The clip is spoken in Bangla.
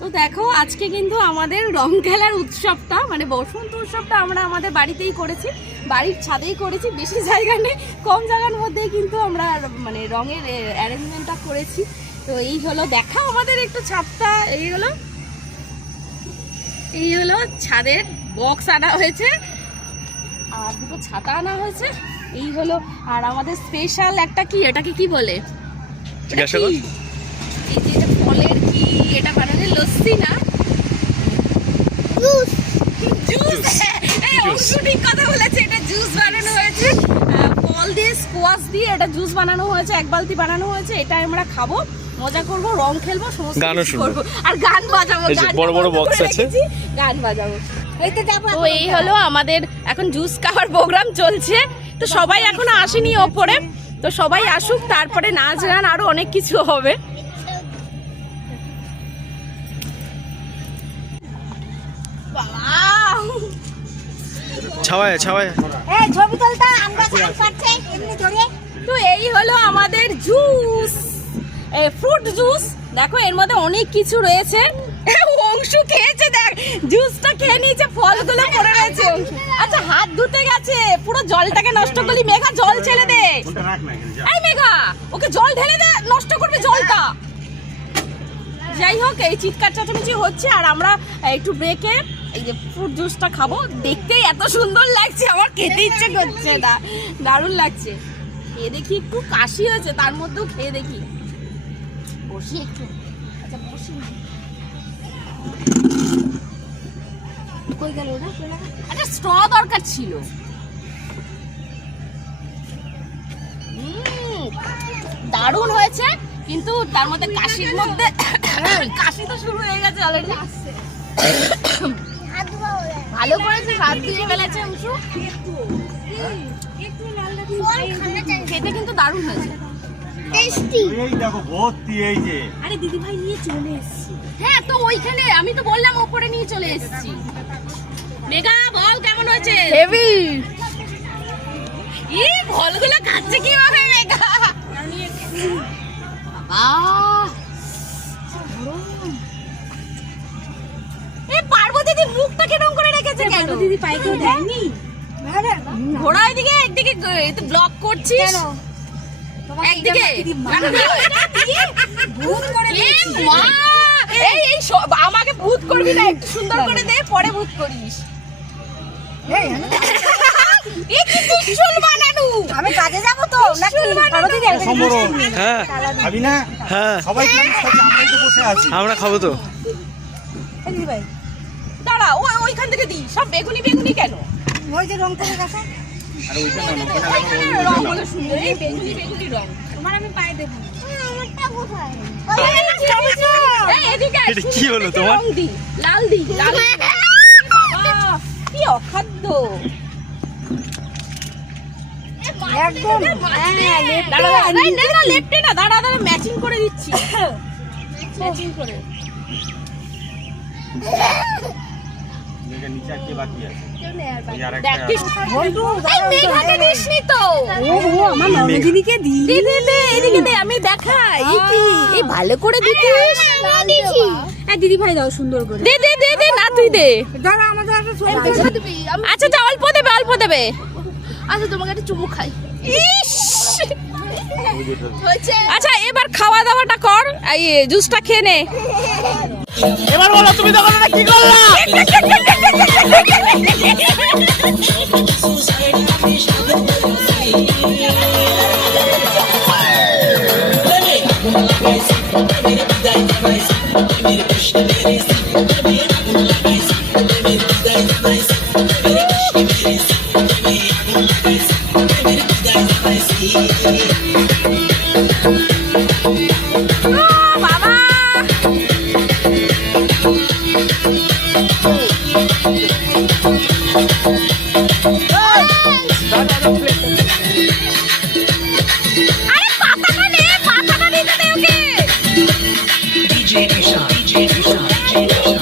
তো দেখো আজকে কিন্তু আমাদের রং খেলার উৎসবটা মানে বসন্ত উৎসবটা আমরা আমাদের বাড়িতেই করেছি, বাড়ির ছাদেই করেছি, বেশি জায়গা নেই, কম জায়গার মধ্যেই কিন্তু আমরা মানে রঙের অ্যারেঞ্জমেন্টটা করেছি। তো এই হলো দেখা আমাদের একটু ছাদটা, এই হলো ছাদের বক্স আনা হয়েছে আর দুটো ছাতা আনা হয়েছে, এই হলো। আর আমাদের স্পেশাল একটা কি, এটাকে কি বলে, এই যে এটা ফলের কি, এটা বানানো লস্যি না, জুস, এই অংশু ঠিক কথা বলেছে, এটা জুস বানানো হয়েছে ফল দিয়ে, স্কোয়াশ দিয়ে এটা জুস বানানো হয়েছে, এক বালতি বানানো হয়েছে। এটা আমরা খাবো, মজা করব, রং খেলবো, সমস্ত কিছু করবো আর গান বাজাবো, বড় বড় বক্স আছে, গান বাজাবো। তো এই হলো আমাদের এখন জুস খাওয়ার প্রোগ্রাম চলছে। তো সবাই এখনো আসেনি ওপরে, তো সবাই আসুক, তারপরে নাচ গান আরো অনেক কিছু হবে। ছাওয়ায় ছাওয়ায় ছবি তুলতে আমরা গান করছে এমনি ধরে। তো এই হলো আমাদের জুস, ফ্রুট জুস। দেখো এর মধ্যে অনেক কিছু রয়েছে। অংশু খেয়েছে, দেখ জুসটা খেয়ে নিয়েছে, ফলগুলো পড়ে রয়েছে। আচ্ছা হাত ধুতে গেছে, পুরো জলটাকে নষ্ট করলি। মেঘা জল ছেড়ে দে, এই মেঘা ওকে জল ঢেলে দে, নষ্ট করবে জলটা। যাই হোক এই চিৎকার চাচামেচি হচ্ছে আর আমরা একটু ব্রেকে এই যে ফ্রুট জুসটা খাবো। দেখতেই এত সুন্দর লাগছে, আমার খেতে ইচ্ছে করছে না, দারুণ লাগছে। খেয়ে দেখি, একটু কাশি হয়েছে তার মধ্যেও খেয়ে দেখি, বসি একটু। আচ্ছা বসি, কই গেল না? একটা স্ট্র দরকার ছিল। দারুণ হয়েছে, কিন্তু তার মধ্যে কাশির মধ্যে কাশি তো শুরু হয়ে গেছে অলরেডি। ভালো করেছে, হাত ধুয়ে ফেলেছে অংশু। খেতে কিন্তু দারুণ হয়েছে, টেস্টি। এই দেখো ভর্তি এই যে। আরে দিদি ভাই নিয়ে চলে এসেছি। হ্যাঁ তো ওইখানে আমি তো বললাম ওপরে নিয়ে চলে এসেছি। মেঘা বল কেমন হয়েছে? হেভি। এই ফলগুলো খাচ্ছে কিভাবে মেঘা? এই পার্বতী দিদি মুখটা কেমন করে রেখেছে কেন? পার্বতী দিদি পাইকেও দেয়নি। ঘোড়া এদিকে, একদিকে এতে ব্লক করছিস একদিকে। ভূত করে দিয়েছি। এই এই আমাকে ভূত করবি না, একটু সুন্দর করে দে, পরে ভূত করিস। এই কি ত্রিশূল বানানো? আমি কাজে যাব তো নাকি? পার্বতী দিদি সম্বরণ। হ্যাঁ খাবি না? হ্যাঁ সবাই খাচ্ছে, আমরাই তো বসে আছি। আমরা খাবো তো। দিদি ভাই দাঁড়া, ওইখান থেকে দি। সব বেগুনি বেগুনি কেন? ওই যে রং করে গেছে। আর ওইটা না, ওখানে ওইখানে রংগুলো সুন্দর, এই বেগুনি বেগুনি রং। তোমার আমি পায়ে দেব। আমারটা কোথায়? এই এদিকে আয়, এটা কি হলো তোমার? রং দি, লাল দি, লাল দি। বাবা কি অখাদ্য। একদম দাঁড়া দাঁড়া, না লেফটে না, দাঁড়া দাঁড়া, ম্যাচিং করে দিচ্ছি, ম্যাচিং করে। মেঘা নিচে আর কে বাকি আছে? এই আর দেখ একটা কি বন্ধু এই মেঘাকে দিসনি তো। ও আমার ননদিনীকে দি। দে দে দে, এদিকে দে, আমি দেখাই। এই কি এই ভালো করে দিতিস। হ্যাঁ দিদি ভাই দাও সুন্দর করে। দে দে দে দে, না তুই দে। ধরো আমাদের একটা ছবি। আচ্ছা যা, অল্প দেবে, অল্প দেবে। আচ্ছা তোমাকে একটা চুমু খাই। ইস আচ্ছা এবার খাওয়া দাওয়াটা কর, এই জুসটা খেয়ে নে। এবার বলো তুমি তখন কি করলা? বাবা আরে পাতাটা নে, পাতাটা দিতে দে ওকে। DJ Nisha, DJ Nisha, DJ Nisha.